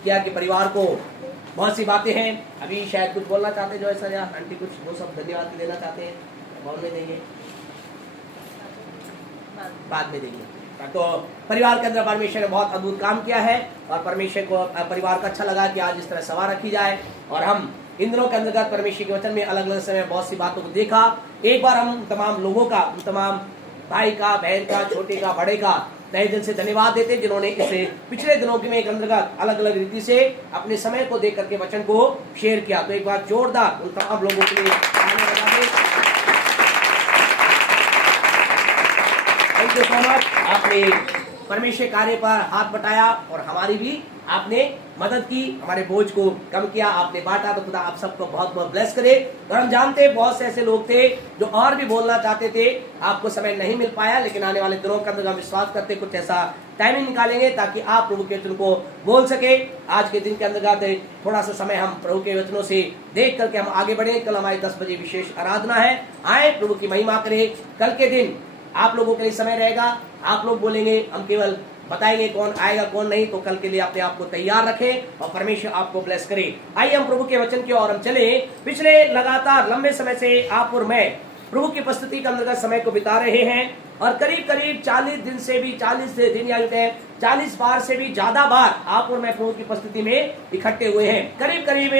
किया कि परिवार को बहुत सी बातें हैं। अभी शायद कुछ बोलना चाहते जो ऐसा, या आंटी कुछ वो सब धन्यवाद देना चाहते हैं, बोलने देंगे, बाद में देंगे। तो परिवार के अंदर परमेश्वर ने बहुत अद्भुत काम किया है और परमेश्वर को परिवार को अच्छा लगा कि आज इस तरह सभा रखी जाए। और हम इन दिनों के अंतर्गत परमेश्वर के वचन में अलग अलग समय बहुत सी बातों को देखा। एक बार हम तमाम लोगों का, तमाम भाई का, बहन का, छोटे का, बड़े का तहे दिल से धन्यवाद देते जिन्होंने इसे पिछले दिनों के में एक अंतर्गत अलग अलग रीति से अपने समय को देख करके वचन को शेयर किया। तो एक बार जोरदार उन तमाम लोगों के लिए थैंक यू सो मच। आपने परमेश्वर कार्य पर हाथ बटाया और हमारी भी आपने मदद की, हमारे बोझ को कम किया, आपने बांटा। तो खुदा आप सबको बहुत बहुत ब्लेस करे। और हम जानते हैं बहुत से ऐसे लोग थे जो और भी बोलना चाहते थे, आपको समय नहीं मिल पाया, लेकिन आने वाले दिनों के अंदर हम विश्वास करते कुछ ऐसा टाइमिंग निकालेंगे ताकि आप प्रभु के वचन को बोल सके। आज के दिन के अंतर्गत थोड़ा सा समय हम प्रभु के वचनों से देख करके हम आगे बढ़े। कल हमारी 10 बजे विशेष आराधना है, आए प्रभु की महिमा करें। कल के दिन आप लोगों के लिए समय रहेगा, आप लोग बोलेंगे, हम केवल बताएंगे कौन आएगा कौन नहीं। तो कल के लिए अपने आप को तैयार रखें और परमेश्वर आपको ब्लेस करे। आइए हम प्रभु के वचन की ओर हम चले। पिछले लगातार लंबे समय से आप और मैं प्रभु की उपस्थिति के अंतर्गत समय को बिता रहे हैं और करीब करीब 40 दिन से भी 40 दिन या 40 बार से भी ज्यादा बार आप और मैं प्रभु की उपस्थिति में इकट्ठे हुए हैं। करीब करीब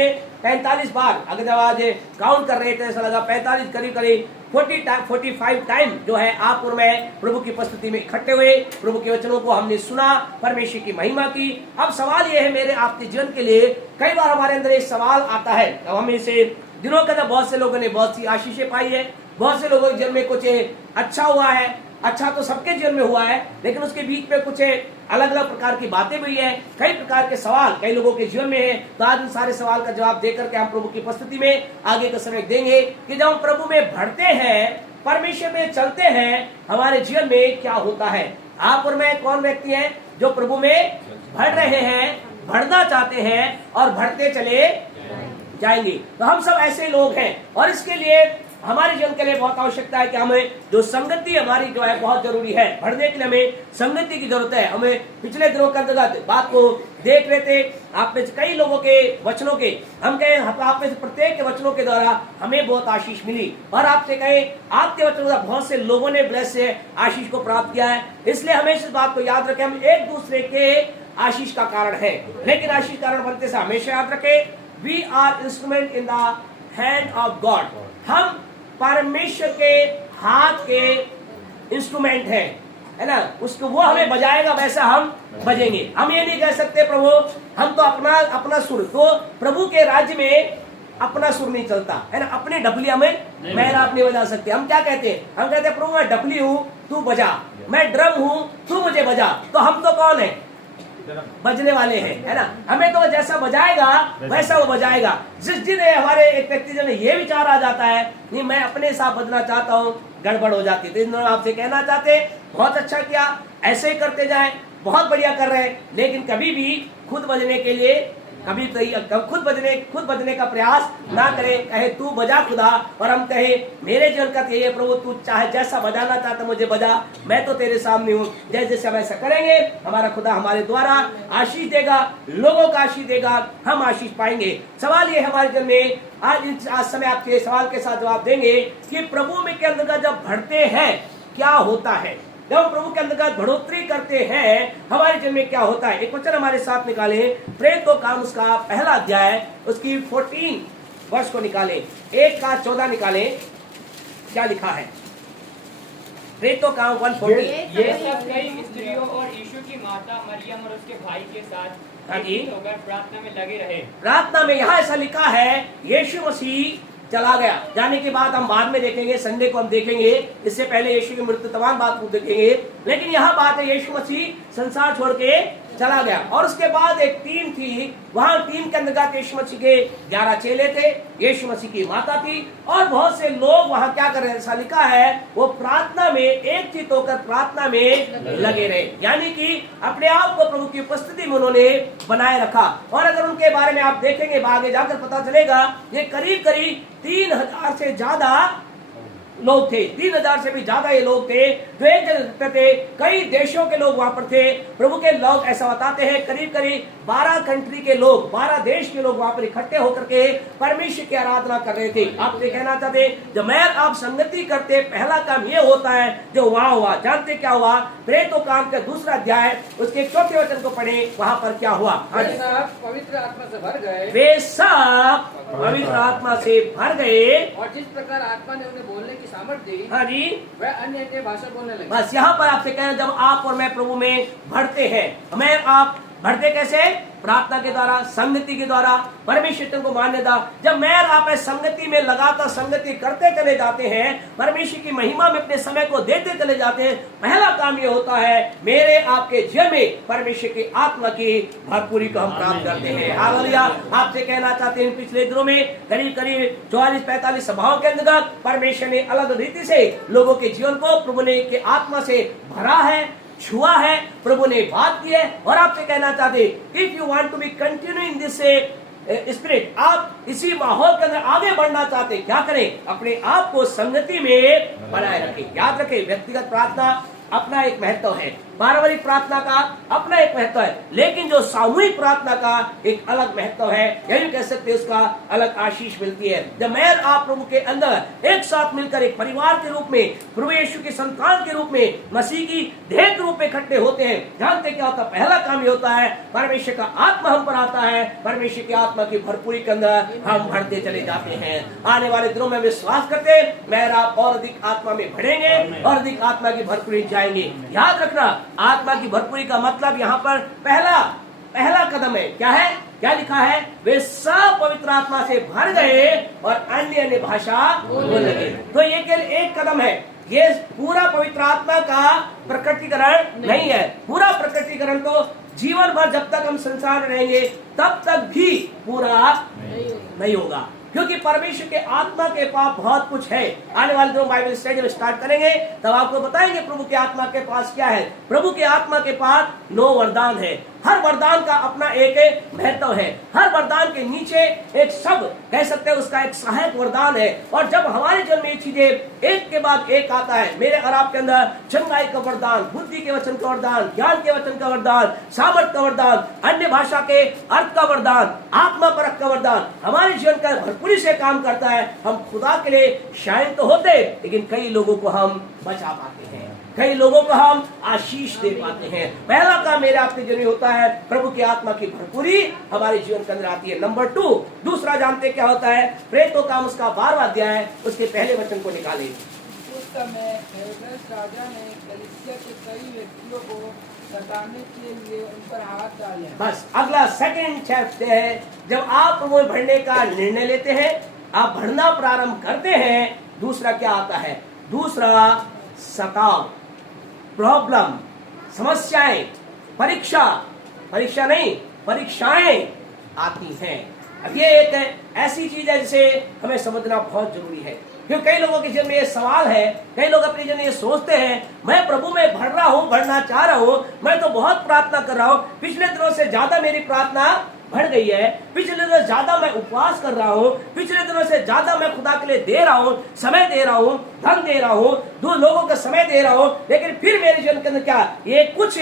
45 बार, अगर जब आज काउंट कर रहे थे ऐसा लगा 45, करीब करीब 45 टाइम जो है आप और मैं प्रभु की उपस्थिति में इकट्ठे हुए, प्रभु के वचनों को हमने सुना, परमेश्वर की महिमा की। अब सवाल यह है मेरे आपके जीवन के लिए, कई बार हमारे अंदर एक सवाल आता है। अब हम इसे दिनों के अंदर बहुत से लोगों ने बहुत सी आशीषें पाई है, बहुत से लोगों के जीवन में कुछ अच्छा हुआ है, अच्छा तो सबके जीवन में हुआ है, लेकिन उसके बीच में कुछ अलग अलग प्रकार की बातें भी है, कई प्रकार के सवाल कई लोगों के जीवन में है। तो आज उन सारे सवाल का जवाब देकर के हम प्रभु की उपस्थिति में आगे का समय देंगे कि जब हम प्रभु में बढ़ते हैं, परमेश्वर में चलते हैं, हमारे जीवन में क्या होता है। आप और मैं कौन व्यक्ति हैं जो प्रभु में बढ़ रहे हैं, बढ़ना चाहते हैं और बढ़ते चले जाएंगे। तो हम सब ऐसे लोग हैं और इसके लिए हमारे जीवन के लिए बहुत आवश्यकता है कि हमें जो संगति हमारी जो है बहुत जरूरी है। बढ़ने के लिए हमें संगति की जरूरत है। हमें पिछले दिनों के अंतर्गत बात को देख रहे थे, आप में से कई लोगों के वचनों के, हम कहे आप में से प्रत्येक के वचनों के द्वारा हमें बहुत आशीष मिली और आपसे कहे आपके वचनों का बहुत से लोगों ने ब्लेस से आशीष को प्राप्त किया है। इसलिए हमें इस बात को याद रखें, हम एक दूसरे के आशीष का कारण है, लेकिन आशीष कारण बनते से हमेशा याद रखें, we are instrument in the hand of God. हम परमेश्वर के हाथ के इंस्ट्रूमेंट हैं, है ना। उसको वो हमें बजाएगा वैसा हम बजेंगे। हम ये नहीं कह सकते प्रभु हम तो अपना सुर, तो प्रभु के राज्य में अपना सुर नहीं चलता है ना। अपनी डपली हमें मैं आप नहीं बजा सकते। हम क्या कहते हैं, हम कहते हैं प्रभु मैं डपली हूँ तू बजा, मैं ड्रम हूँ तू मुझे बजा। तो हम तो कौन है, बजने वाले हैं, है ना। हमें तो जैसा बजाएगा वैसा वो बजाएगा। जिस दिन हमारे एक व्यक्ति जो ये विचार आ जाता है नहीं मैं अपने साथ बजना चाहता हूँ, गड़बड़ हो जाती है। तो इन दोनों आपसे कहना चाहते बहुत अच्छा किया, ऐसे ही करते जाएं, बहुत बढ़िया कर रहे हैं, लेकिन कभी भी खुद बजने के लिए खुद बजने का प्रयास ना करें। कहे तू बजा खुदा, और हम कहे मेरे जीवन का यही है प्रभु तू चाहे जैसा बजाना चाहता मुझे बजा, मैं तो तेरे सामने हूँ। जैसे जैसे हम ऐसा करेंगे हमारा खुदा हमारे द्वारा आशीष देगा, लोगों का आशीष देगा, हम आशीष पाएंगे। सवाल ये हमारे जीवन में आज समय आपके सवाल के साथ जवाब देंगे कि प्रभु में के अंदर जब बढ़ते हैं क्या होता है। जब हम प्रभु के अंतर्गत बढ़ोतरी करते हैं हमारे जीवन में क्या होता है। एक वचन हमारे साथ निकाले, प्रेरितों का काम उसका पहला अध्याय उसकी 14 वर्ष को निकाले, 1 का 14 निकाले, क्या लिखा है। प्रेरितों का 1:14। ये सब कई स्त्रियों और यीशु की माता मरियम और उसके भाई के साथ होकर प्रार्थना में लगे रहे। प्रार्थना में यहाँ ऐसा लिखा है यीशु मसीह चला गया। जाने के बाद हम बाद में देखेंगे, संडे को हम देखेंगे, इससे पहले यीशु की मृत्यु तमाम बात को देखेंगे। लेकिन यहाँ बात है यीशु मसीह संसार छोड़ के चला गया और उसके बाद एक टीम थी, वहां टीम के अंतर्गत यीशु मसीह के 11 चेले थे, यीशु मसीह की माता थी और बहुत से लोग वहां क्या कर रहे हैं। ऐसा लिखा है वो प्रार्थना में एकत्रित होकर प्रार्थना में लगे रहे, यानी कि अपने आप को प्रभु की उपस्थिति में उन्होंने बनाए रखा। और अगर उनके बारे में आप देखेंगे आगे जाकर पता चलेगा ये करीब करीब 3000 से ज्यादा लोग थे, 3000 से भी ज्यादा ये लोग थे जो एक जगह रहते थे। कई देशों के लोग वहां पर थे। प्रभु के लोग ऐसा बताते हैं करीब करीब 12 कंट्री के लोग, 12 देश के लोग वहां पर इकट्ठे होकर के परमेश्वर की आराधना कर रहे थे। आपसे कहना चाहते, जब मैं आप संगति करते, पहला काम ये होता है जो वहां हुआ। जानते क्या हुआ? प्रेरितों काम का 2 अध्याय उसके 4 वचन को पढ़े, वहां पर क्या हुआ? वे सब पवित्र आत्मा से भर गए, वे सब पवित्र आत्मा से भर गए, और जिस प्रकार आत्मा ने उन्हें बोलने की सामर्थ्य दी, हाँ जी, वह अन्य अन्य भाषा बोलने लगे। बस यहाँ पर आपसे कहना, जब आप और मैं प्रभु में बढ़ते हैं, मैं आप बढ़ते कैसे? प्रार्थना के द्वारा, संगति के द्वारा, परमेश्वर को मान्यता। जब मैं आप संगति में लगातार संगति करते चले जाते हैं, परमेश्वर की महिमा में अपने समय को देते चले जाते हैं, पहला काम ये होता है मेरे आपके जीवन में परमेश्वर की आत्मा की भरपूरी को हम प्राप्त करते हैं। हालेलुया। आपसे कहना चाहते हैं, पिछले दिनों में करीब करीब 44-45 सभाओं के अंतर्गत परमेश्वर ने अलग रीति से लोगों के जीवन को प्रभु ने के आत्मा से भरा है, छुआ है, प्रभु ने बात की है। और आपसे कहना चाहते, if you want to be continue in this spirit, आप इसी माहौल के अंदर आगे बढ़ना चाहते, क्या करें? अपने आप को संगति में बनाए रखें। याद रखें, व्यक्तिगत प्रार्थना अपना एक महत्व है, पारिवारिक प्रार्थना का अपना एक महत्व है, लेकिन जो सामूहिक प्रार्थना का एक अलग महत्व है, यही कह सकते हैं, उसका अलग आशीष मिलती है। जब मैं आप प्रभु के अंदर एक साथ मिलकर एक परिवार के रूप में, प्रभु यीशु के संतान के रूप में, मसीह की देह के रूप में इकट्ठे होते हैं, जानते क्या होता है? पहला काम ये होता है, परमेश्वर का आत्मा हम पर आता है, परमेश्वर की आत्मा की भरपूरी के अंदर हम बढ़ते चले जाते हैं। आने वाले दिनों में विश्वास करते, मैं आप और अधिक आत्मा में बढ़ेंगे और अधिक आत्मा की भरपूरी जाएंगे। याद रखना, आत्मा की भरपूरी का मतलब यहाँ पर पहला कदम है। क्या है? क्या लिखा है? वे सब पवित्र आत्मा से भर गए और अन्य अन्य भाषा बोलने लगे। तो ये केवल एक कदम है, ये पूरा पवित्र आत्मा का प्रकटीकरण नहीं है। पूरा प्रकटीकरण तो जीवन भर जब तक हम संसार में रहेंगे तब तक भी पूरा नहीं होगा, क्योंकि परमेश्वर के आत्मा के पास बहुत कुछ है। आने वाले दिनों बाइबल स्टडी में स्टार्ट करेंगे, तब आपको बताएंगे प्रभु के आत्मा के पास क्या है। प्रभु के आत्मा के पास 9 वरदान है। हर वरदान का अपना एक महत्व है। हर वरदान के नीचे एक शब्द कह सकते हैं, उसका एक सहायक वरदान है। और जब हमारे जीवन में ये चीजें एक के बाद एक आता है, मेरे और आपके अंदर चंगाई का वरदान, बुद्धि के वचन का वरदान, ज्ञान के वचन का वरदान, सामर्थ का वरदान, अन्य भाषा के अर्थ का वरदान, आत्मा परख का वरदान हमारे जीवन का भरपूरी से काम करता है। हम खुदा के लिए शायद तो होते, लेकिन कई लोगों को हम बचा पाते हैं, कई लोगों को हम आशीष दे पाते हैं। पहला काम मेरे आपके जीवन में होता है, प्रभु की आत्मा की भरपूरी हमारे जीवन के अंदर आती है। नंबर 2, दूसरा जानते क्या होता है? प्रेरितों काम उसका 12वां अध्याय उसके पहले वचन को निकाले। उस समय हेरोदेस राजा ने कलीसिया के कई व्यक्तियों को सताने के लिए उन पर हाथ डाले। बस अगला सेकंड चैप्टर है, जब आप प्रभु में बढ़ने का निर्णय लेते हैं, आप बढ़ना प्रारंभ करते हैं, दूसरा क्या आता है? दूसरा सताव, प्रॉब्लम, समस्याएं, परीक्षा नहीं, परीक्षाएं आती हैं। अब ये एक ऐसी चीज है जिसे हमें समझना बहुत जरूरी है, क्योंकि कई लोगों के जीवन में ये सवाल है, कई लोग अपने जीवन में ये सोचते हैं, मैं प्रभु में बढ़ रहा हूँ, बढ़ना चाह रहा हूँ, मैं तो बहुत प्रार्थना कर रहा हूँ, पिछले दिनों से ज्यादा मेरी प्रार्थना बढ़ गई है, पिछले दिनों से ज्यादा मैं उपवास कर रहा हूँ, पिछले दिनों से ज्यादा मैं खुदा के लिए दे रहा हूँ, समय दे रहा हूँ, धन दे रहा हूँ, 2 लोगों का समय दे रहा हूँ, लेकिन फिर मेरे जीवन के अंदर क्या, ये कुछ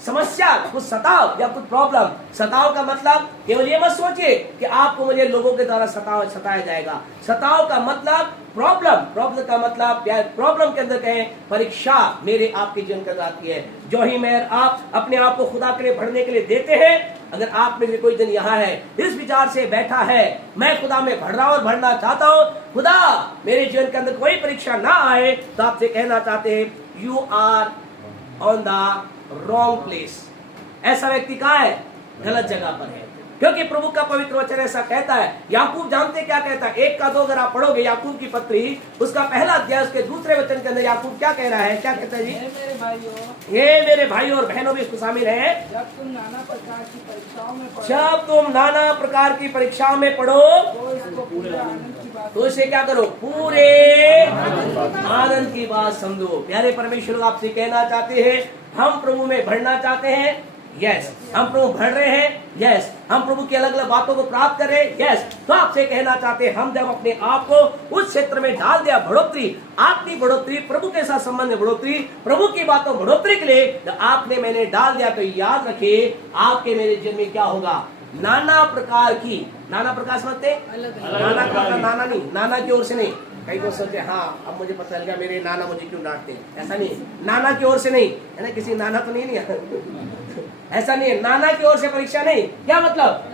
समस्या, कुछ सताव या कुछ प्रॉब्लम। सताव का मतलब केवल ये मत सोचिए कि आपको मुझे लोगों के द्वारा सताया जाएगा। सताव का मतलब प्रॉब्लम का मतलब प्रॉब्लम के अंदर कहें परीक्षा मेरे आपके जीवन के अंदर आती है। जो ही मैं आप अपने आप को खुदा के लिए बढ़ने के लिए देते हैं, अगर आप में से कोई दिन यहाँ है, इस विचार से बैठा है, मैं खुदा में बढ़ रहा हूँ और बढ़ना चाहता हूँ, खुदा मेरे जीवन के अंदर कोई परीक्षा ना आए, तो आपसे कहना चाहते हैं, you are on the wrong place. ऐसा व्यक्ति कहाँ है? गलत जगह पर है, क्योंकि प्रभु का पवित्र वचन ऐसा कहता है। याकूब जानते क्या कहता है? 1 का 2 अगर आप पढ़ोगे याकूब की पत्री, उसका पहला अध्याय उसके दूसरे वचन के अंदर याकूब क्या कह रहा है? क्या कहता है जी? हे मेरे भाइयों, ये मेरे भाइयों और बहनों भी इसमें शामिल है, जब तुम नाना प्रकार की परीक्षाओं में पढ़ो, जब तुम नाना प्रकार की परीक्षाओं में पढ़ो, तो इसको पूरे आनंद की बात तो इसे क्या करो? पूरे आनंद की बात समझो। प्यारे परमेश्वर आपसे कहना चाहते हैं, हम प्रभु में बढ़ना चाहते हैं, यस। हम प्रभु बढ़ रहे हैं, यस। हम प्रभु की अलग अलग बातों को प्राप्त कर रहे हैं, यस। तो आपसे कहना चाहते हैं, हम जब अपने आप को उस क्षेत्र में डाल दिया, बढ़ोतरी, आपकी बढ़ोतरी, प्रभु के साथ संबंध में बढ़ोतरी, प्रभु की बातों बढ़ोतरी के लिए जब आपने मैंने डाल दिया, तो याद रखिए आपके मेरे जीवन में क्या होगा, नाना प्रकार की, नाना प्रकार समझते, नाना का नाना नहीं, नाना की ओर से नहीं। कई लोग सोचे हाँ अब मुझे पता चल गया मेरे नाना मुझे क्यों डांटते हैं, ऐसा नहीं, नाना की ओर से नहीं है ना, किसी नाना तो नहीं ऐसा नहीं है, नाना की ओर से परीक्षा नहीं। क्या मतलब,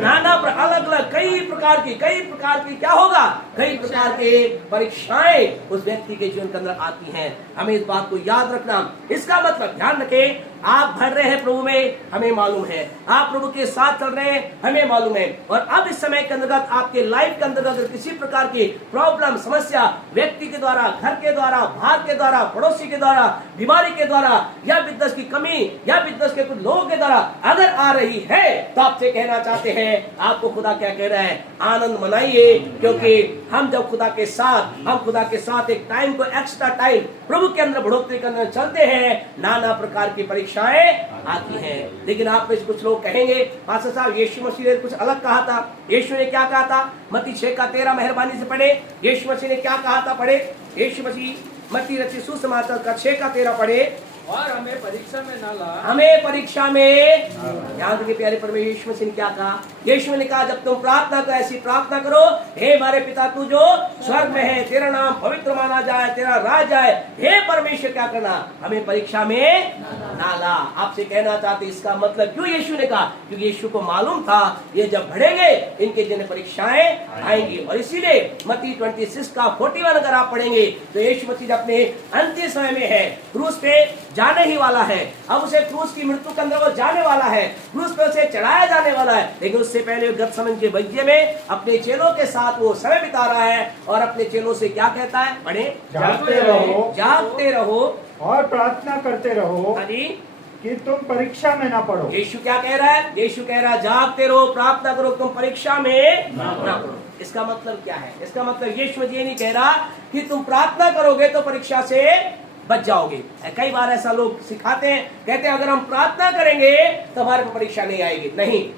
नाना अलग अलग कई प्रकार की क्या होगा, कई प्रकार के परीक्षाएं उस व्यक्ति के जीवन के अंदर आती हैं। हमें इस बात को याद रखना। इसका मतलब ध्यान रखें, आप बढ़ रहे हैं प्रभु में, हमें मालूम है, आप प्रभु के साथ चल रहे हैं, हमें मालूम है। और अब इस समय के अंतर्गत आपके लाइफ के अंतर्गत अगर किसी प्रकार की प्रॉब्लम, समस्या, व्यक्ति के द्वारा, घर के द्वारा, बाहर के द्वारा, पड़ोसी के द्वारा, बीमारी के द्वारा, या बिजनेस की कमी, या बिजनेस के कुछ लोगों के द्वारा अगर आ रही है, तो आपसे कहना चाहते हैं, आपको खुदा क्या कह रहा है, आनंद मनाइए, क्योंकि हम जब खुदा के साथ एक टाइम को, एक्स्ट्रा टाइम प्रभु के अंदर बढ़ोतरी करने चलते हैं, नाना प्रकार की परीक्षाएं आती हैं। लेकिन आप में से कुछ लोग कहेंगे, पास्टर साहब यीशु मसीह ने कुछ अलग कहा था। यीशु ने क्या कहा था, मत्ती 6:13 मेहरबानी से पढ़े। यीशु मसीह ने क्या कहा था, पढ़े। यीशु मसीह मत्ती रचित सुसमाचार का 6:13 पढ़े। और हमें परीक्षा में न ला, हमें परीक्षा में, ध्यान रखिए प्यारे परमेश्वर, यीशु मसीह ने क्या कहा, यीशु ने कहा जब तुम प्रार्थना करो ऐसी प्रार्थना करो, हे हमारे पिता तू जो स्वर्ग में है, तेरा नाम पवित्र माना जाए, तेरा राज आए। हे परमेश्वर क्या करना, हमें परीक्षा में ना ला। आपसे कहना चाहते इसका मतलब क्यों यीशु ने कहा, क्योंकि यीशु को मालूम था ये जब बढ़ेंगे इनके जिन परीक्षाएं आएंगी। और इसीलिए मत्ती 26:41 अगर आप पढ़ेंगे तो यीशु मसीह अपने अंतिम समय में है, क्रूस पे जाने ही वाला है। अब उसे क्रूस की मृत्यु के अंदर वो जाने वाला है, क्रूस पे उसे चढ़ाया जाने वाला है। लेकिन उससे पहले गतसमन के बगीचे में अपने चेलों के साथ वो समय बिता रहा है और अपने चेलों से क्या कहता है, पढ़े, जागते रहो और प्रार्थना करते रहो कि तुम परीक्षा में ना पड़ो। यीशु क्या कह रहा है, यीशु कह रहा है जागते रहो, प्रार्थना करो, तुम परीक्षा में ना पड़ो। इसका मतलब क्या है, इसका मतलब यीशु ये नहीं कह रहा कि तुम प्रार्थना करोगे तो परीक्षा से बच जाओगे। कई बार ऐसा लोग सिखाते हैं, कहते हैं अगर हम प्रार्थना करेंगे तो हमारे पर परीक्षा नहीं आएगी। नहीं,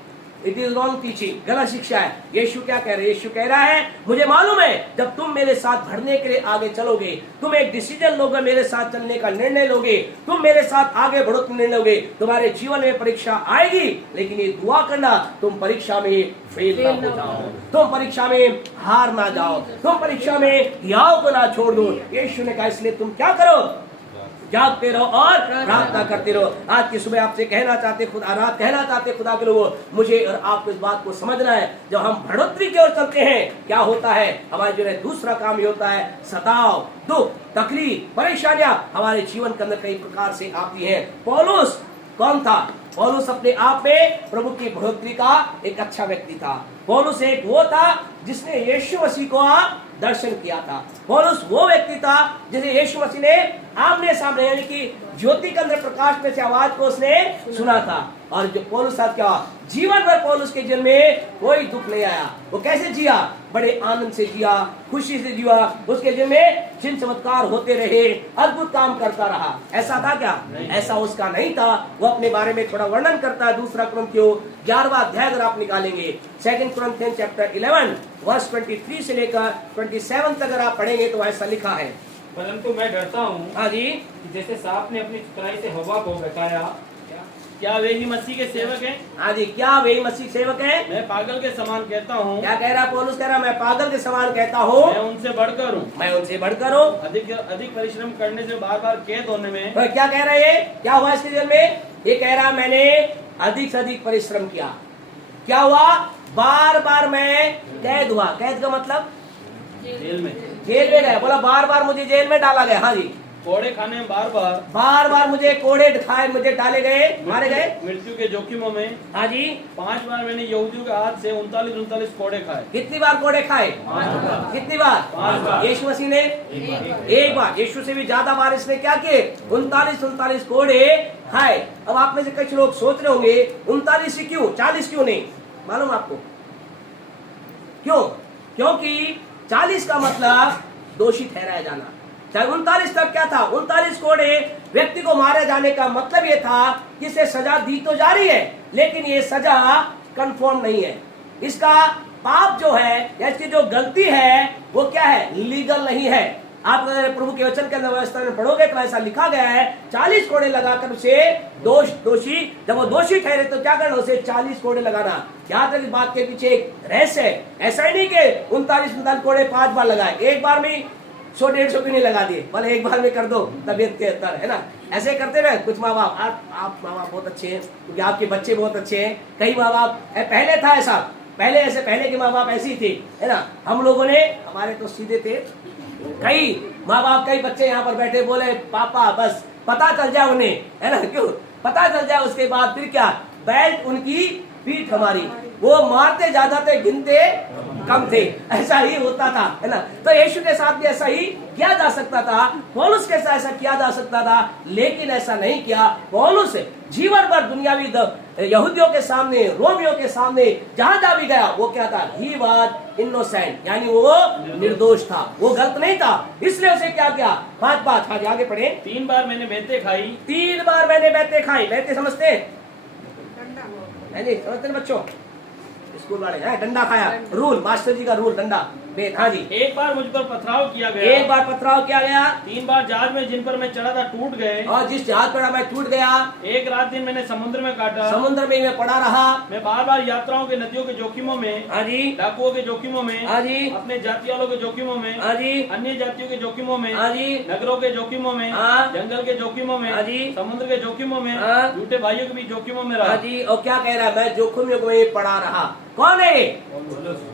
इट इज रॉन्ग टीचिंग, गलत शिक्षा है। यीशु क्या कह रहे हैं, यीशु कह रहा है मुझे मालूम है जब तुम मेरे साथ बढ़ने के लिए आगे चलोगे, तुम एक डिसीजन लोगे, मेरे साथ चलने का निर्णय लोगे, तुम मेरे साथ आगे बढ़ो, तुम निर्णय लोगे, तुम्हारे जीवन में परीक्षा आएगी। लेकिन ये दुआ करना तुम परीक्षा में फेल ना हो जाओ, तुम परीक्षा में हार ना जाओ, तुम परीक्षा में याव को ना छोड़ दो। यीशु ने कहा इसलिए तुम क्या करो, जागते रहो और प्रार्थना करते रहो। आज की सुबह आपसे कहना चाहते खुदा, रात कहना चाहते खुदा के लोगों, मुझे और आपको इस बात को समझना है, जब हम बढ़ोतरी की ओर चलते हैं क्या होता है, हमारे जो है दूसरा काम ये होता है, सताव, दुख, तकलीफ, परेशानियां हमारे जीवन के अंदर कई प्रकार से आती है। पौलुस कौन था, पौलुस अपने आप में प्रभु की बढ़ोतरी का एक अच्छा व्यक्ति था। पौलुस एक वो था जिसने यीशु मसीह को दर्शन किया था। पौलुस वो व्यक्ति था जिसे यीशु मसीह ने आमने सामने, यानी कि ज्योति के अंदर प्रकाश में से आवाज को उसने सुना था। और जो पौलुस साथ क्या, जीवन भर पौलुस के जीवन में कोई दुख नहीं आया। वो कैसे जिया, बड़े आनंद से जिया, खुशी से जिया, उसके जीवन में चिन्ह चमत्कार होते रहे, अद्भुत काम करता रहा। ऐसा था क्या, ऐसा उसका नहीं था। वो अपने बारे में थोड़ा वर्णन करता है, दूसरा कुरिन्थियों 11वां अध्याय अगर आप निकालेंगे, 2 Corinthians chapter 11 verse 23 से लेकर 27 तक अगर आप पढ़ेंगे तो ऐसा लिखा है, परंतु मैं डरता हूँ, हाँ जी, जैसे सांप ने अपनी चतुराई से हवा को बहकाया, क्या वे ही मसीह के सेवक हैं? हाँ जी, क्या वे मसीह सेवक हैं? मैं पागल के समान कहता हूँ। क्या कह रहा है पौलुस, कह रहा मैं पागल के समान कहता हूँ, मैं उनसे बढ़कर हूँ, मैं उनसे बढ़कर हूँ। अधिक परिश्रम करने से बार बार कैद होने में। तो क्या कह रहा है ये, क्या हुआ इसके जीवन में, ये कह रहा मैंने अधिक से अधिक परिश्रम किया, क्या हुआ, बार बार मैं कैद हुआ। कैद का मतलब जेल में गया, बोला बार बार मुझे जेल में डाला गया। हाँ जी, कोड़े खाने में बार बार मुझे कोड़े खाए, मुझे डाले गए, मारे गए, मृत्यु के जोखिमों में। हाँ जी, 5 बार मैंने यहूदियों के हाथ से 39 कोड़े खाए। कितनी बार कोड़े खाए, 5 बार। कितनी बार, 5 बार। यीशु मसीह ने एक बार, यीशु से भी ज्यादा बार इसने क्या किए, 39 कोड़े खाए। अब आप में से कुछ लोग सोच रहे होंगे 39 क्यों, 40 क्यों नहीं, मालूम आपको क्यों, क्योंकि 40 का मतलब दोषी ठहराया जाना, चाहे 39 तक क्या था, 39 कोड़े व्यक्ति को मारे जाने का मतलब ये था कि इसे सजा दी तो जा रही है, लेकिन ये सजा कंफर्म नहीं है। इसका पाप जो है या इसकी जो गलती है वो क्या है, लीगल नहीं है। आप अगर प्रभु के वचन के अंदर व्यवस्था में पढ़ोगे तो ऐसा लिखा गया है 40 कोड़े लगाकर उसे दोषी, जब वो दोषी ठहरे तो क्या करना, उसे 40 कोड़े लगाना। यहाँ तक इस बात के पीछे एक रहस्य है। ऐसा ही नहीं कि 39 कोड़े 5 बार लगाए, एक बार में 100-150 भी नहीं लगा दिए, भले एक बार में कर दो तबीयत के अंदर, है ना। ऐसे करते रहे कुछ माँ बाप। आप माँ बाप बहुत अच्छे हैं क्योंकि आपके बच्चे बहुत अच्छे हैं। कई माँ बाप पहले था ऐसा, पहले के माँ बाप ऐसी थे, है ना। हम लोगों ने, हमारे तो सीधे थे। कई माँ बाप, कई बच्चे यहाँ पर बैठे बोले पापा बस पता चल जाए उन्हें, है ना, क्यों पता चल जाए, उसके बाद फिर क्या, बेल्ट उनकी पीठ हमारी। वो मारते ज्यादा थे, गिनते कम थे, ऐसा ही होता था, है ना। तो यीशु के साथ भी ऐसा ही किया जा सकता था, पौलुस के साथ ऐसा किया जा सकता था, लेकिन ऐसा नहीं किया। पौलुस जीवन भर दुनियावी यहूदियों के सामने, रोमियों के सामने जहां भी गया वो क्या था, ही वाज इनोसेंट, यानी वो निर्दोष था, वो गलत नहीं था। इसलिए उसे क्या किया, 5 बात, हाँ आगे पढ़े। 3 बार मैंने बेतें खाई। 3 बार मैंने बेतें खाई। बेतें समझते हैं, समझते हैं बच्चों, स्कूल वाले हैं, डंडा खाया, रूल, मास्टर जी का रूल, डंडा, बेत, हाँ जी। 1 बार मुझ पर पथराव किया गया। 1 बार पथराव किया गया। 3 बार जहाज में जिन पर मैं चढ़ा था टूट गए, और जिस जहाज पर मैं टूट गया। 1 रात दिन मैंने समुद्र में काटा। समुद्र में मैं पड़ा रहा। मैं बार बार यात्राओं के, नदियों के जोखिमों में, हाँ जी, डाकुओं के जोखिमों में, हाँ जी, अपने जाति वालों के जोखिमों में, हाँ जी, अन्य जातियों के जोखिमों में, हाँ जी, नगरों के जोखिमों में, हाँ, जंगल के जोखिमों में, हाँ जी, समुद्र के जोखिमों में, हाँ, झूठे भाइयों के भी जोखिमों में रहा। हाँ जी। और क्या कह रहा है, मैं जोखिम में पड़ा रहा। कौन है ये,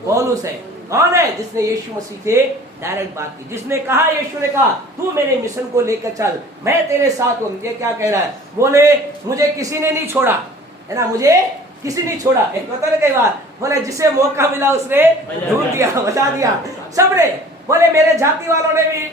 पौलुस है। कौन है, जिसने यीशु मसीह से डायरेक्ट बात की, जिसने कहा, यीशु ने कहा तू मेरे मिशन को लेकर चल, मैं तेरे साथ हूँ। ये क्या कह रहा है, बोले मुझे किसी ने नहीं छोड़ा, है ना, मुझे किसी ने छोड़ा। एक बता ना कई बार, बोले जिसे मौका मिला उसने ढूंढ दिया, बचा दिया सबने। बोले मेरे जाति वालों ने भी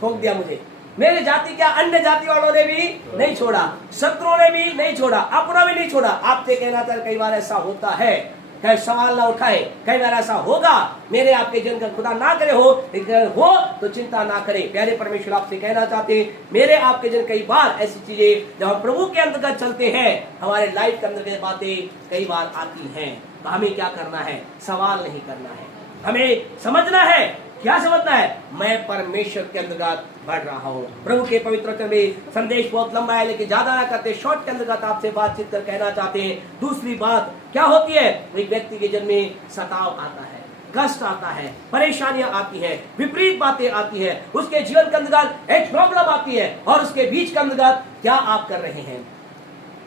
ठोक दिया मुझे, मेरे जाति क्या अन्य जाति वालों ने भी नहीं छोड़ा, शत्रुओं ने भी नहीं छोड़ा, अपना भी नहीं छोड़ा। आपसे कहना था, कई बार ऐसा होता है, कई सवाल ना उठाए, कई बार ऐसा होगा, मेरे आपके जीवन का खुदा ना करे हो, लेकिन हो तो चिंता ना करे। प्यारे परमेश्वर आपसे कहना चाहते हैं, मेरे आपके जीवन कई बार ऐसी चीजें जब हम प्रभु के अंतर्गत चलते हैं, हमारे लाइफ के अंदर की बातें कई बार आती हैं, तो हमें क्या करना है, सवाल नहीं करना है, हमें समझना है। क्या समझना है, मैं परमेश्वर के अंतर्गत बढ़ रहा हूँ। प्रभु के पवित्र वचन में संदेश बहुत लंबा है, लेकिन ज्यादा ना करते, शॉर्ट के अंतर्गत आपसे बातचीत कर कहना चाहते हैं। दूसरी बात क्या होती है, एक व्यक्ति के जन्म में सताव आता है, कष्ट आता है, परेशानियां आती है, विपरीत बातें आती है, उसके जीवन के अंतर्गत एक प्रॉब्लम आती है, और उसके बीच के अंतर्गत क्या आप कर रहे हैं।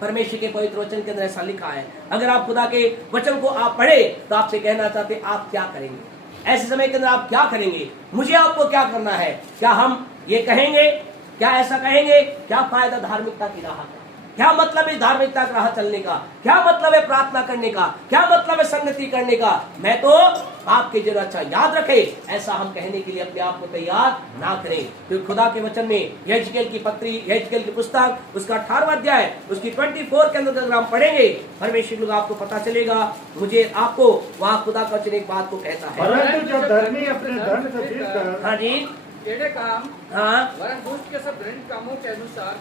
परमेश्वर के पवित्र वचन के अंदर ऐसा लिखा है, अगर आप खुदा के वचन को आप पढ़े तो आपसे कहना चाहते हैं, आप क्या करेंगे ऐसे समय के अंदर, आप क्या करेंगे, मुझे आपको क्या करना है। क्या हम ये कहेंगे, क्या ऐसा कहेंगे, क्या फायदा धार्मिकता की राह का, क्या मतलब है धार्मिकता की राह चलने का, क्या मतलब है प्रार्थना करने का, क्या मतलब है संगति करने का, मैं तो आपके जरूर अच्छा याद रखे, ऐसा हम कहने के लिए अपने आप को तैयार ना करें। क्योंकि खुदा के वचन में यहेजकेल की पत्री, यहेजकेल की पुस्तक, उसका 18वां अध्याय, उसकी 24 के अंदर अगर हम पढ़ेंगे, परमेश्वर लोग आपको पता चलेगा, मुझे आपको वहाँ खुदा का वचन एक बात को कहता है, परंतु जब धर्मी अपने धर्म से फिरकर, हाँ जी, टेढ़े काम हाँ, वरन दुष्ट के सब घृणित कामों के अनुसार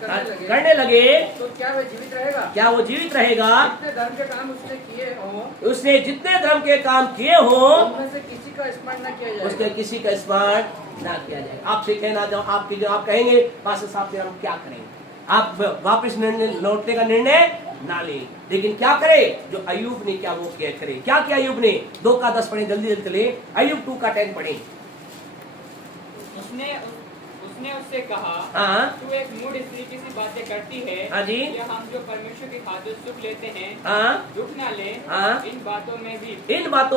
करने लगे, तो क्या वह जीवित रहेगा। क्या वो जीवित रहेगा। जितने धर्म के काम उसने किए हों, उसने जितने धर्म के काम किए हों, उनमें से किसी का स्मरण न किया उसके जाए। किसी का स्मरण ना किया जाए। आपसे कहना, जो आपकी जो आप कहेंगे पास्टर साहब से हम क्या करेंगे, आप वापस लौटने का निर्णय ना ले, लेकिन क्या करे जो अय्यूब ने क्या वो किया करे। क्या किया अय्यूब ने, 2 का 10 पढ़े, जल्दी जल्दी चले, अय्यूब 2 का 10 पढ़े। उसने उससे कहा, हाँ, तू एक मूढ़ स्त्री की सी बातें करती है। हाँ जी, या हम जो परमेश्वर की खातिर सुख लेते हैं, हाँ, दुख ना ले। हाँ, इन बातों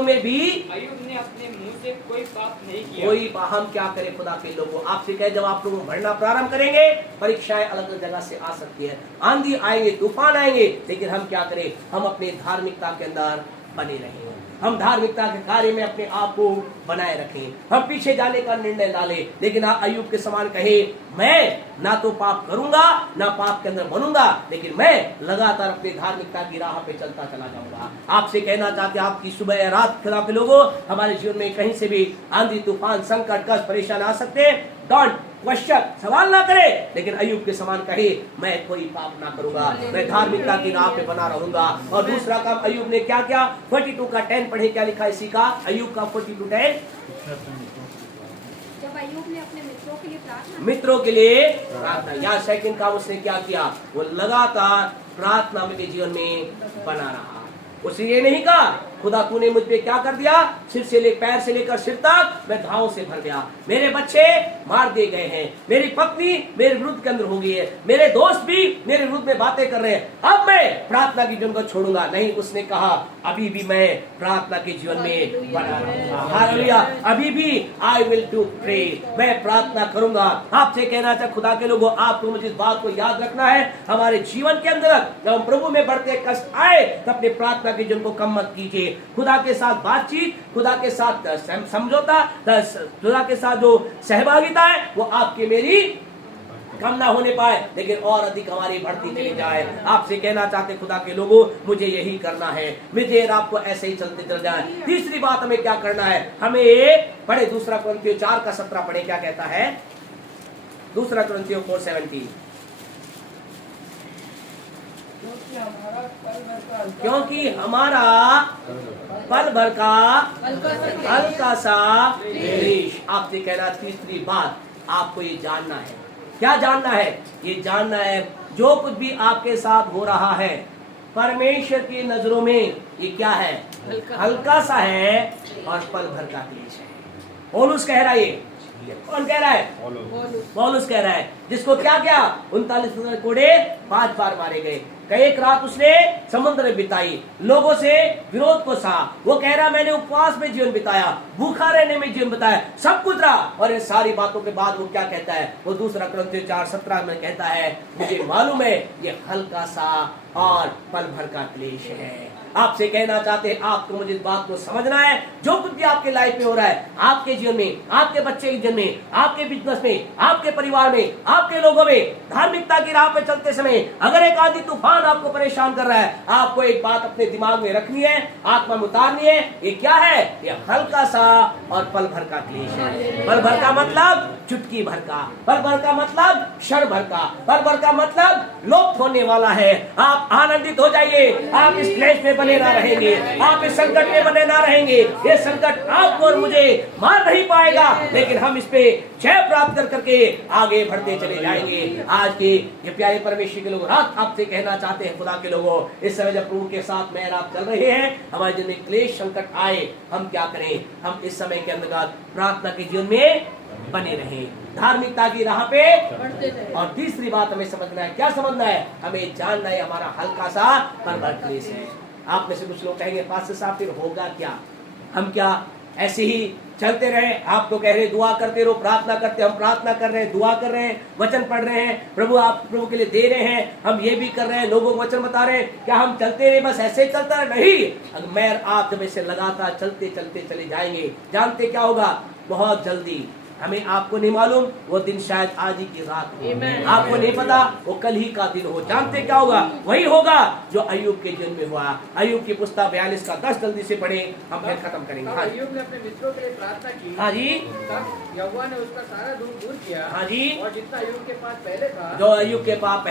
में भी अय्यूब ने अपने मुंह से कोई पाप नहीं किया। कोई हम क्या करें खुदा के लोगों, आपसे कहे जब आप लोग बढ़ना प्रारंभ करेंगे, परीक्षाएं अलग अलग जगह से आ सकती है, आंधी आएंगे, तूफान आएंगे, लेकिन हम क्या करें, हम अपने धार्मिकता के अंदर बने रहें, हम धार्मिकता के कार्य में अपने आप को बनाए रखें, हम पीछे जाने का निर्णय ना ले, लेकिन आप अय्यूब के समान कहे, मैं ना तो पाप करूंगा ना पाप के अंदर बनूंगा, लेकिन मैं लगातार अपनी धार्मिकता की राह पे चलता चला जाऊंगा। आपसे कहना चाहते हैं, आपकी सुबह या रात खुदा के लोगों, हमारे जीवन में कहीं से भी आंधी तूफान संकट कष्ट परेशान आ सकते हैं, डोंट क्वेश्चन सवाल ना करे, लेकिन अय्यूब के समान कहे मैं कोई पाप ना करूंगा, मैं धार्मिकता की राह पे बना रहूंगा। और दूसरा काम अय्यूब ने क्या किया, 42 का 10 पढ़े, क्या लिखा इसी का, अय्यूब का 42:10। जब अय्यूब ने अपने मित्रों के लिए प्रार्थना मित्रों के लिए प्रार्थना, या सेकंड काम उसने क्या किया, वो लगातार प्रार्थना में जीवन में बना रहा। उसने ये नहीं कहा खुदा तूने मुझ पे क्या कर दिया, पैर से लेकर सिर तक मैं घावों से भर गया, मेरे बच्चे मार दिए गए हैं, मेरी पत्नी मेरे विरुद्ध के अंदर हो गई है, मेरे दोस्त भी मेरे विरुद्ध में बातें कर रहे हैं, अब मैं प्रार्थना के जीवन को छोड़ूंगा नहीं। उसने कहा अभी भी मैं प्रार्थना के जीवन में बना रहूंगा। हालेलुया, अभी भी आई विल डू प्रे, मैं प्रार्थना करूंगा। आपसे कहना चाहता खुदा के लोगों, आपको मुझे इस बात को याद रखना है, हमारे जीवन के अंदर जब हम प्रभु में बढ़ते कष्ट आए तो अपने प्रार्थना के जीवन को कम मत कीजिए। खुदा के साथ बातचीत, खुदा के साथ समझौता, खुदा के साथ जो सहभागिता है वो आपकी मेरी कम ना होने पाए, लेकिन और अधिक हमारी बढ़ती चली जाए। आपसे कहना चाहते खुदा के लोगों, मुझे यही करना है, मुझे आपको ऐसे ही चलते चल जाए। तीसरी बात हमें क्या करना है, हमें पढ़े 2 कुरिन्थियों 4:17 पढ़े, क्या कहता है 2 कुरिन्थियों 4:17। क्योंकि हमारा पल भर का हल्का सा क्लेश। आपसे कहना तीसरी बात, आपको ये जानना है, क्या जानना है, ये जानना है जो कुछ भी आपके साथ हो रहा है परमेश्वर की नजरों में ये क्या है, हल्का सा है और पल भर का क्लेश है। पौलुस कह रहा है, ये कौन कह रहा है, पौलुस कह रहा है, जिसको क्या क्या 39 कोड़े 5 बार मारे गए, एक रात उसने समुद्र में बिताई, लोगों से विरोध को सहा, वो कह रहा मैंने उपवास में जीवन बिताया, भूखा रहने में जीवन बिताया, सब कुछ रहा, और इन सारी बातों के बाद वो क्या कहता है, वो 2 कुरिन्थियों 4:17 में कहता है मुझे मालूम है ये हल्का सा और पल भर का क्लेश है। आपसे कहना चाहते हैं, आपको मुझे इस बात को समझना है, जो कुछ भी आपके लाइफ में हो रहा है, आपके जीवन में, आपके बच्चे के जीवन में, आपके बिजनेस में, आपके परिवार में, आपके लोगों में, धार्मिकता की राह पे चलते समय अगर एक आंधी तूफान आपको परेशान कर रहा है, आपको एक बात अपने दिमाग में रखनी है, आत्मा में उतारनी है, ये क्या है, ये हल्का सा और पल भर का क्लेश है। पल भर का मतलब चुटकी भर का, पल भर का मतलब क्षण भर का, पल भर का मतलब लोप होने वाला है। आप आनंदित हो जाइए, आप इस क्लेश में बने ना रहेंगे, आप इस संकट में बने ना रहेंगे, ये संकट आपको और मुझे मार नहीं पाएगा, लेकिन हम इस पे जय प्राप्त कर करके आगे बढ़ते चले जाएंगे। आज के ये प्यारे परमेश्वर के लोग रात आपसे कहना चाहते हैं, खुदा के लोगों, इस समय जब प्रभु के साथ मैं आप चल रहे हैं, हमारे जीवन में क्लेश संकट आए, हम क्या करें, हम इस समय के अंदर प्रार्थना के जीवन में बने रहें, धार्मिकता की राह पे बढ़ते रहे। और तीसरी बात हमें समझना है, क्या समझना है, हमें जानना है हमारा हल्का सा पल भर क्लेश है। आप में से कुछ लोग कहेंगे पास्टर साहब फिर होगा क्या, हम क्या ऐसे ही चलते रहे, आप तो कह रहे दुआ करते रहो, प्रार्थना करते, हम प्रार्थना कर रहे हैं, दुआ कर रहे हैं, वचन पढ़ रहे हैं, प्रभु आप प्रभु के लिए दे रहे हैं, हम ये भी कर रहे हैं, लोगों को वचन बता रहे हैं, क्या हम चलते रहे बस ऐसे ही चलता रहे? नहीं, अगर मैं आप जब ऐसे लगातार चलते चलते चले जाएंगे, जानते क्या होगा, बहुत जल्दी, हमें आपको नहीं मालूम वो दिन शायद आज ही की रात हो, आपको नहीं पता वो कल ही का दिन हो, जानते क्या होगा, वही होगा जो अय्यूब के जीवन में हुआ। अय्यूब की पुस्तक 42 का 10 जल्दी से पढ़े, हम फिर खत्म करेंगे। हाँ अय्यूब ने अपने मित्रों के लिए प्रार्थना की, हाँ जी, तब यहोवा ने उसका सारा दुख दूर किया, हाँ जी, और जितना अय्यूब के पास पहले था, जो अय्यूब के पास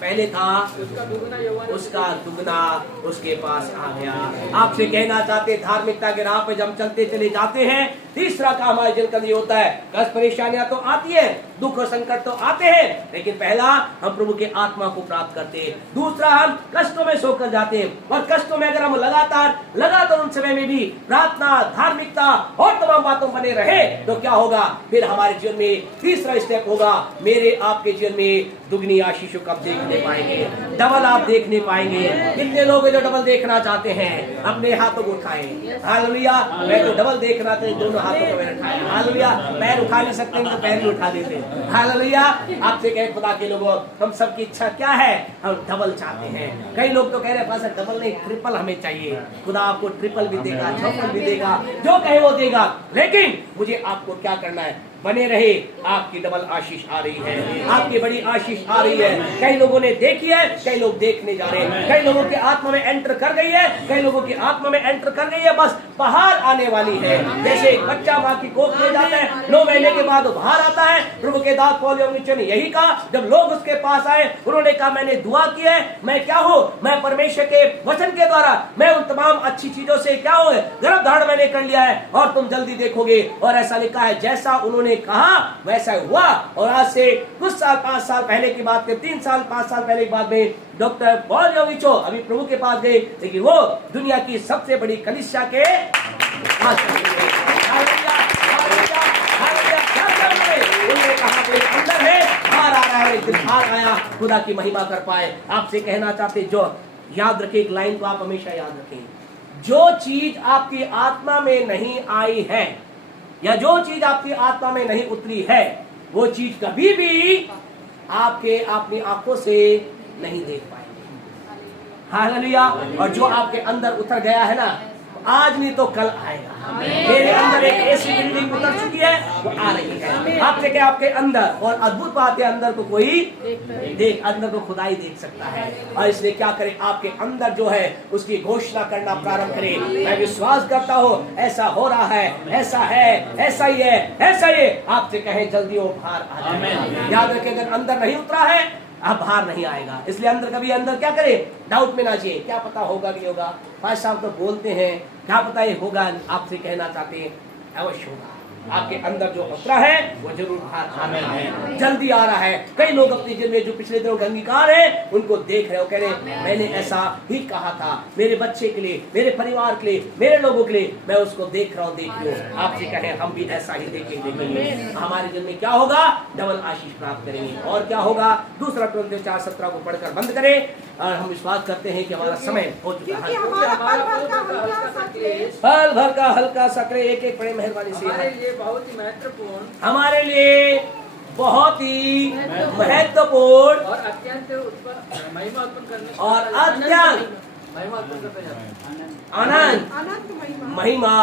पहले था उसका दुगना यहोवा ने उसका दुगना उसके पास आ गया। आपसे कहना चाहते धार्मिकता के राह पे जब हम चलते चले जाते हैं, तीसरा काम हमारे जीवन का ये होता है, कष्ट परेशानियां तो आती है, दुख और संकट तो आते हैं, लेकिन पहला हम प्रभु के आत्मा को प्राप्त करते हैं, दूसरा हम कष्टों में सोकर जाते हैं, और कष्टों में अगर हम लगातार उन समय में भी प्रार्थना, धार्मिकता और तमाम बातों बने रहे तो क्या होगा, फिर हमारे जीवन में तीसरा स्टेप होगा, मेरे आपके जीवन में दुगनी आशीषों को आप देखने पाएंगे, डबल आप देखने पाएंगे। कितने लोग जो डबल देखना चाहते हैं अपने हाथों को उठाएं, हालेलुया। मैं तो डबल देखना चाहते, दोनों हाथों को मैंने उठाया, हालेलुया। पैर उठा नहीं सकते तो पैर भी उठा देते, हालेलुया। आपसे कहे खुदा के लोगों, हम सबकी इच्छा क्या है, हम डबल चाहते हैं। कई लोग तो कह रहे हैं डबल नहीं, ट्रिपल हमें चाहिए। खुदा आपको ट्रिपल भी देगा, चौपल भी देगा, जो कहे वो देगा, लेकिन मुझे आपको क्या करना है, बने रहे, आपकी डबल आशीष आ रही है, आपकी बड़ी आशीष आ रही है। कई लोगों ने देखी है, कई लोग देखने जा रहे हैं, कई लोगों की आत्मा में एंटर कर गई है, कई लोगों की आत्मा में एंटर कर गई है, बस बाहर आने वाली है। जैसे एक बच्चा माँ की कोख में जाता है, 9 महीने के बाद वो बाहर आता है। प्रभु के दास पौल यौगिक ने यही कहा, जब लोग उसके पास आए, उन्होंने कहा मैंने दुआ की है, मैं क्या हूँ, मैं परमेश्वर के वचन के द्वारा मैं उन तमाम अच्छी चीजों से क्या हो गर्भधारण मैंने कर लिया है और तुम जल्दी देखोगे। और ऐसा लिखा है, जैसा उन्होंने कहा वैसा हुआ। और आज से कुछ साल 5 साल पहले की बात, 3 साल 5 साल पहले की बात में डॉक्टर पॉल योविचो अभी प्रभु के पास गए, लेकिन वो दुनिया की सबसे बड़ी कलीसिया के उन्होंने कहा कोई अंदर है, बाहर आ रहा है, एक दिन बाहर आया, खुदा की महिमा कर पाए। आपसे कहना चाहते, जो याद रखें, एक लाइन को आप हमेशा याद रखें, जो चीज आपकी आत्मा में नहीं आई है या जो चीज आपकी आत्मा में नहीं उतरी है, वो चीज कभी भी आपके अपनी आंखों से नहीं देख पाएंगे। हालेलुया। और जो आपके अंदर उतर गया है ना, आज नहीं तो कल आएगा। मेरे अंदर एक ऐसी बिल्डिंग उतर चुकी है, वो आ रही है। आपसे क्या, आपके अंदर, और अद्भुत बात है, अंदर को कोई देख, अंदर को खुदा ही देख सकता है। और इसलिए क्या करें, आपके अंदर जो है उसकी घोषणा करना प्रारंभ करें। मैं विश्वास करता हूँ ऐसा हो रहा है, ऐसा है, ऐसा ही है, ऐसा ही है। आपसे कहें जल्दी वो बाहर आ जाए। याद रखें, अगर अंदर नहीं उतरा है, अब बाहर नहीं आएगा। इसलिए अंदर कभी अंदर क्या करे, डाउट में ना जिए, क्या पता होगा नहीं होगा। भाई साहब तो बोलते हैं, क्या पता ये होगा। आपसे कहना चाहते हैं अवश्य होगा। आपके अंदर जो उतरा है वो जरूर बाहर आना है, जल्दी आ रहा है। कई लोग अपने दिल में जो पिछले दिनों के अंगीकार है उनको देख रहे हो, कह रहे मैंने ऐसा ही कहा था, मेरे बच्चे के लिए, मेरे परिवार के लिए, मेरे लोगों के लिए, मैं उसको देख रहा हूँ, देख रही हूँ। आपसे कहें हम भी ऐसा ही देखेंगे। हमारे दिल में क्या होगा, डबल आशीष प्राप्त करेंगे। और क्या होगा, दूसरा Corinthians 4:17 को पढ़कर बंद करें। और हम विश्वास करते हैं कि हमारा समय हो चुका है। पल भर का हल्का सा क्लेश, एक बड़े मेहरबानी से हमारे लिए बहुत ही महत्वपूर्ण, हमारे लिए बहुत ही महत्वपूर्ण और अत्यंत महिमा उत्पन्न करने और अत्यंत महिमा उत्पन्न करते जाते हैं। अनंत महिमा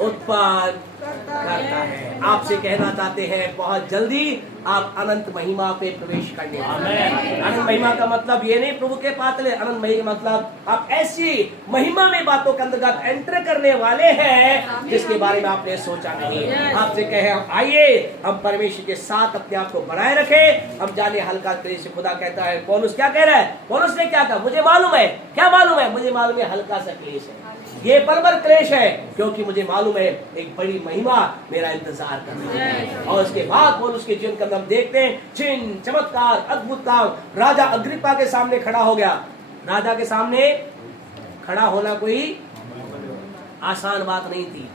उत्पन्न करता है। आपसे कहना चाहते हैं बहुत जल्दी आप अनंत महिमा पे प्रवेश करने वाले हैं। अनंत महिमा का मतलब ये नहीं प्रभु के पास ले, अनंत महिमा मतलब आप ऐसी महिमा में बातों के अंतर्गत एंटर करने वाले हैं जिसके बारे में आपने सोचा नहीं। आपसे कहे आइए हम परमेश्वर के साथ अपने आप को बनाए रखें। हम जाने हल्का क्लेश। खुदा कहता है, पौलुस क्या कह रहा है, पौलुस ने क्या कहा, मुझे मालूम है, क्या मालूम है, मुझे मालूम है हल्का सा क्लेश है, ये परवर क्लेश है, क्योंकि मुझे मालूम है एक बड़ी महिमा मेरा इंतजार कर रही है। और उसके बाद पौलुस के जीवन का हम देखते हैं, चिन्ह चमत्कार अद्भुत काम। राजा अग्रिप्पा के सामने खड़ा हो गया। राजा के सामने खड़ा होना कोई आसान बात नहीं थी,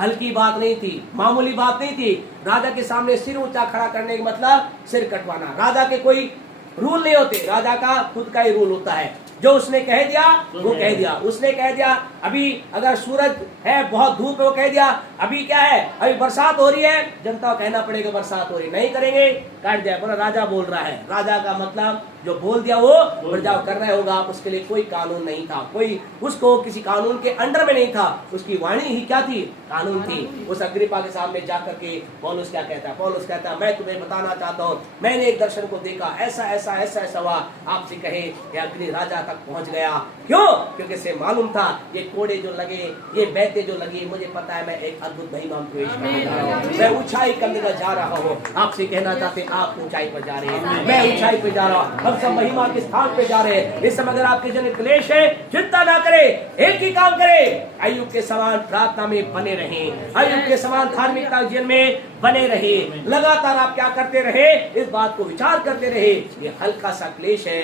हल्की बात नहीं थी, मामूली बात नहीं थी। राजा के सामने सिर ऊंचा खड़ा करने का मतलब सिर कटवाना। राजा के कोई रूल नहीं होते, राजा का खुद का ही रूल होता है। जो उसने कह दिया वो कह दिया। उसने कह दिया अभी अगर सूरज है, बहुत धूप है, वो कह दिया अभी क्या है, अभी बरसात हो रही है, जनता को कहना पड़ेगा बरसात हो रही, नहीं करेंगे काट जाए। बोला राजा बोल रहा है। राजा का मतलब जो बोल दिया वो बजाव कर रहे होगा आप, उसके लिए कोई कानून नहीं था, कोई उसको किसी कानून के अंडर में नहीं था। उसकी वाणी ही क्या थी, कानून थी। उस अग्रिप्पा के सामने जाकर के पौलुस क्या कहता है, पौलुस कहता है मैं तुम्हें बताना चाहता हूँ, मैंने एक दर्शन को देखा, ऐसा ऐसा ऐसा ऐसा हुआ। आपसे कहे अग्नि राजा तक पहुंच गया। क्यों? क्योंकि से मालूम था ये कोड़े जो लगे, ये बैते जो लगी, मुझे पता है मैं एक अद्भुत महिमा में प्रवेश करने जा रहा हूँ, मैं ऊंचाई के अंदर जा रहा हूँ। आपसे कहना चाहते आप ऊंचाई पर जा रहे हैं, मैं ऊंचाई पर जा रहा हूँ, हम सब महिमा के स्थान पे जा रहे हैं। इस समय अगर आपके जन क्लेश है, चिंता ना करे, एक ही काम करे, अय्यूब के समान प्रार्थना में बने रहे, अय्यूब के समान धार्मिकता जीवन में बने रहे। लगातार आप क्या करते रहे, इस बात को विचार करते रहे, ये हल्का सा क्लेश है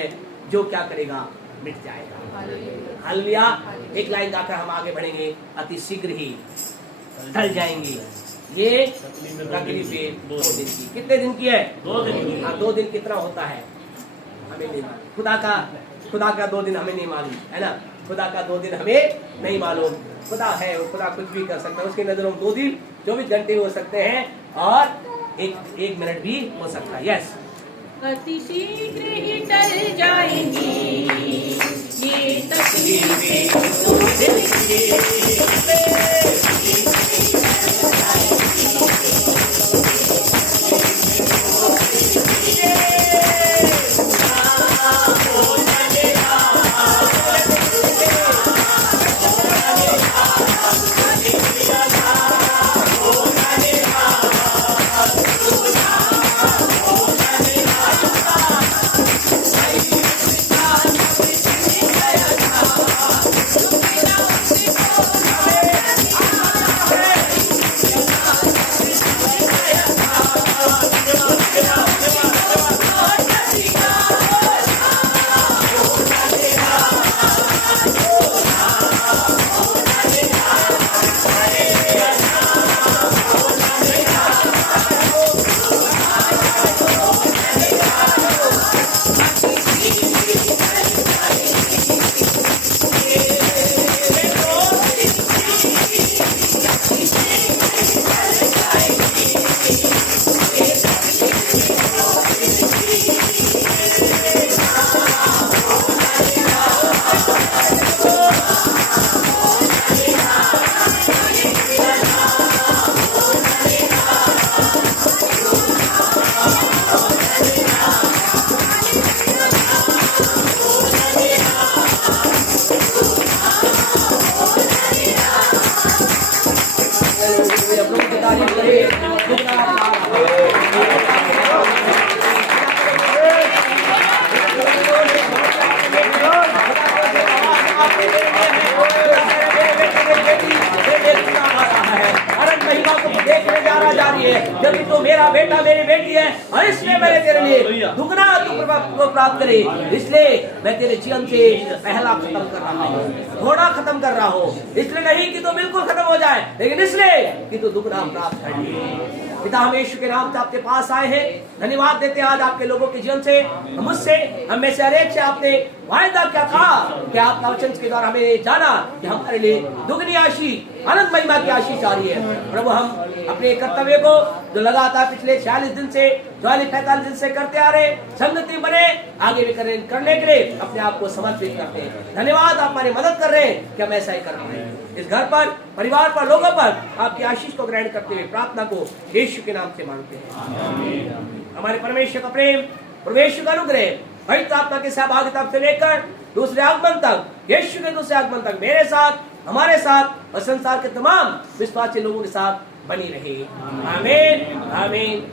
जो क्या करेगा, मिट जाएगा। हालेलुया। एक लाइन गाकर हम आगे बढ़ेंगे, अति शीघ्र ही टल जाएंगी ये तकलीफें 2 दिन की। कितने दिन की है? 2 दिन की। हाँ, 2 दिन कितना होता है हमें नहीं मालूम। खुदा का 2 दिन हमें नहीं मालूम, है ना। खुदा का 2 दिन हमें नहीं मालूम। खुदा है, खुदा कुछ भी कर सकता है, उसकी नजरों में 2 दिन 24 घंटे हो सकते हैं और एक मिनट भी हो सकता है। यस, अति शीघ्र ही टल जाएंगी ये तकलीफें 2 दिन की। रिसीव करे दुगना अनंत महिमा को देखने जा रही है जब तो मेरा बेटा मेरी बेटी है और इसलिए मैंने तेरे लिए दुगना तू प्राप्त करे। इसलिए मैं तेरे जीवन से पहला खत्म कर रहा हूँ, थोड़ा खत्म कर रहा हूँ, इसलिए नहीं कि तो बिल्कुल खत्म हो जाए, लेकिन इसलिए कि तू दुगना प्राप्त कर ले। पिता हम यीशु के नाम से आपके पास आए हैं, धन्यवाद देते हैं आज आपके लोगों के जीवन से, मुझसे हम में से हर एक से आपने वायदा क्या कहा कि आपका वचन के द्वारा हमें जाना कि हमारे लिए दुगनी आशीष अनंत महिमा की आशीष आ रही है। प्रभु हम अपने कर्तव्य को जो लगातार पिछले 46 दिन से 45 दिन से करते आ रहे संगति बने आगे भी करने के लिए अपने आप को समर्पित करते हैं। धन्यवाद आप हमारी मदद कर रहे हैं कि हम ऐसा ही कर रहे हैं। इस घर पर परिवार पर लोगों पर आपकी आशीष को ग्रहण करते हुए प्रार्थना को यीशु के नाम से मांगते हैं। हमारे परमेश्वर का प्रेम परमेश्वर का अनुग्रह पवित्र आत्मा की सहभागिता से लेकर दूसरे आगमन तक, यीशु के दूसरे आगमन तक मेरे साथ, हमारे साथ और संसार के तमाम विश्वासी लोगों के साथ बनी रहे। आमीन आमीन।